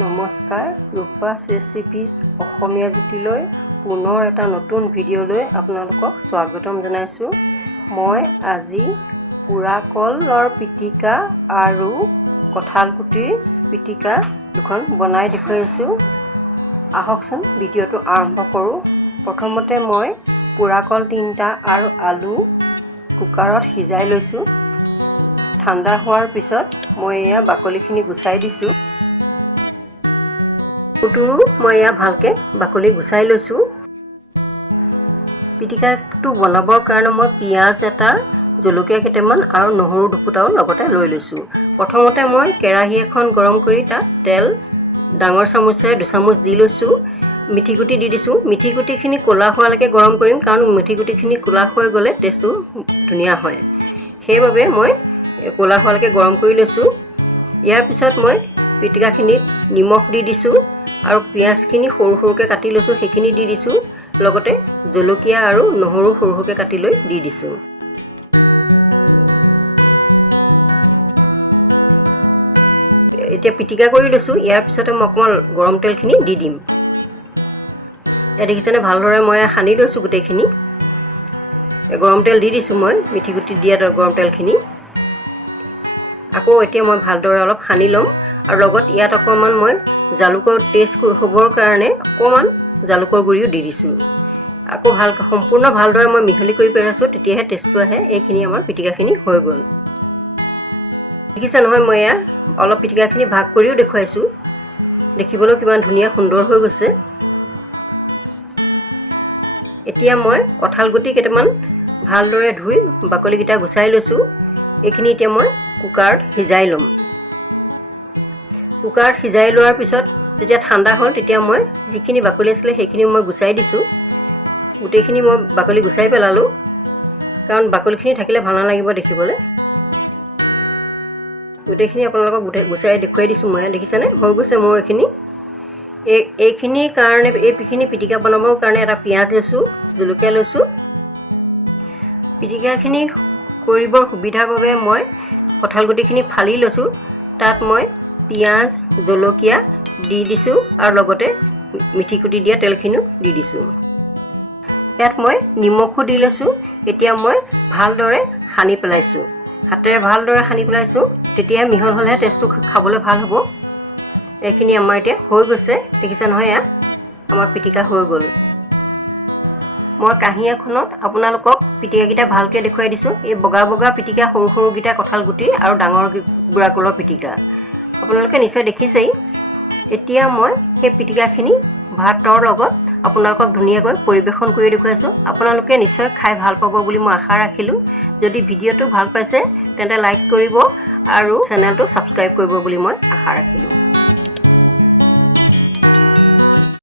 নমস্কাৰ ৰূপাছ ৰেচিপিজ অসমীয়া জুতিলৈ পুনৰ এটা নতুন ভিডিঅ'লৈ আপোনালোকক স্বাগতম জনাইছোঁ। মই আজি পোৰা কলৰ পিটিকা আৰু কঁঠাল গুটিৰ পিটিকা দুখন বনাই দেখুৱাইছোঁ। আহকচোন ভিডিঅ'টো আৰম্ভ কৰোঁ। প্ৰথমতে মই পোৰা কল 3টা আৰু আলু কুকাৰত সিজাই লৈছোঁ। ঠাণ্ডা হোৱাৰ পিছত মই এয়া বাকলিখিনি গুচাই দিছোঁ। কুটুৰো মই এয়া ভালকৈ বাকলি গুচাই লৈছোঁ। পিটিকাটো বনাবৰ কাৰণে মই পিঁয়াজ এটা, জলকীয়া কেইটামান আৰু নহৰু দুফুটাও লগতে লৈ লৈছোঁ। প্ৰথমতে মই কেৰাহী এখন গৰম কৰি তাত তেল ডাঙৰ চামুচেৰে 2 চামুচ দি লৈছোঁ। মিঠিগুটি দি দিছোঁ। মিঠিগুটিখিনি ক'লা হোৱালৈকে গৰম কৰিম, কাৰণ মিঠিগুটিখিনি ক'লা হৈ গ'লে টেষ্টটো ধুনীয়া হয়। সেইবাবে মই ক'লা হোৱালৈকে গৰম কৰি লৈছোঁ। ইয়াৰ পিছত মই পিটিকাখিনিত নিমখ দি দিছোঁ আৰু পিঁয়াজখিনি সৰু সৰুকৈ কাটি লৈছোঁ, সেইখিনি দি দিছোঁ। লগতে জলকীয়া আৰু নহৰু সৰু সৰুকৈ কাটি লৈ দি দিছোঁ। এতিয়া পিটিকা কৰি লৈছোঁ। ইয়াৰ পিছতে মই অকণমান গৰম তেলখিনি দি দিম। দেখিছেনে, ভালদৰে মই সানি লৈছোঁ গোটেইখিনি। গৰম তেল দি দিছোঁ মই, মিঠিগুটি দিয়া গৰম তেলখিনি। আকৌ এতিয়া মই ভালদৰে অলপ সানি ল'ম। আৰু লগত ইয়াত অকণমান মই জালুকৰ টেষ্ট হ'বৰ কাৰণে অকণমান জালুকৰ গুড়িও দি দিছোঁ। আকৌ সম্পূৰ্ণ ভালদৰে মই মিহলি কৰি পেলাইছোঁ, তেতিয়াহে টেষ্টটো আহে। এইখিনি আমাৰ পিটিকাখিনি হৈ গ'ল। দেখিছে নহয়, মই এয়া অলপ পিটিকাখিনি ভাগ কৰিও দেখুৱাইছোঁ। দেখিবলৈও কিমান ধুনীয়া সুন্দৰ হৈ গৈছে। এতিয়া মই কঁঠাল গুটি কেইটামান ভালদৰে ধুই বাকলিকেইটা গুচাই লৈছোঁ। এইখিনি এতিয়া মই কুকাৰত সিজাই ল'ম। কুকাৰত সিজাই লোৱাৰ পিছত যেতিয়া ঠাণ্ডা হ'ল, তেতিয়া মই যিখিনি বাকলি আছিলে সেইখিনি মই গুচাই দিছোঁ। গোটেইখিনি মই বাকলি গুচাই পেলালোঁ, কাৰণ বাকলিখিনি থাকিলে ভাল নালাগিব দেখিবলৈ। গোটেইখিনি আপোনালোকক গুচাই দেখুৱাই দিছোঁ মই। দেখিছেনে, হৈ গৈছে মোৰ এইখিনি। এইখিনিৰ কাৰণে, এইখিনি পিটিকা বনাবৰ কাৰণে এটা পিঁয়াজ লৈছোঁ, জলকীয়া লৈছোঁ। পিটিকাখিনি কৰিবৰ সুবিধাৰ বাবে মই কঁঠাল গুটিখিনি ফালি লৈছোঁ। তাত মই পিঁয়াজ, জলকীয়া দি দিছোঁ আৰু লগতে মিঠিগুটি দিয়া তেলখিনিও দি দিছোঁ। ইয়াত মই নিমখো দি লৈছোঁ। এতিয়া মই ভালদৰে সানি পেলাইছোঁ, হাতেৰে ভালদৰে সানি পেলাইছোঁ। তেতিয়াহে মিহল হ'লেহে টেষ্টটো খাবলৈ ভাল হ'ব। এইখিনি আমাৰ এতিয়া হৈ গৈছে। দেখিছে নহয়, এয়া আমাৰ পিটিকা হৈ গ'ল। মই কাঁহী এখনত আপোনালোকক পিটিকাকেইটা ভালকৈ দেখুৱাই দিছোঁ। এই বগা বগা পিটিকা, সৰু সৰুকেইটা কঁঠাল গুটি আৰু ডাঙৰ বুঢ়া কলৰ পিটিকা আপোনালোকে নিশ্চয় দেখিছেই। এতিয়া মই সেই পিটিকাখিনি ভাতৰ লগত আপোনালোকক ধুনীয়াকৈ পৰিৱেশন কৰি দেখুৱাইছোঁ। আপোনালোকে নিশ্চয় খাই ভাল পাব বুলি মই আশা ৰাখিলোঁ। যদি ভিডিঅ'টো ভাল পাইছে তেন্তে লাইক কৰিব আৰু চেনেলটো ছাবস্ক্ৰাইব কৰিব বুলি মই আশা ৰাখিলোঁ।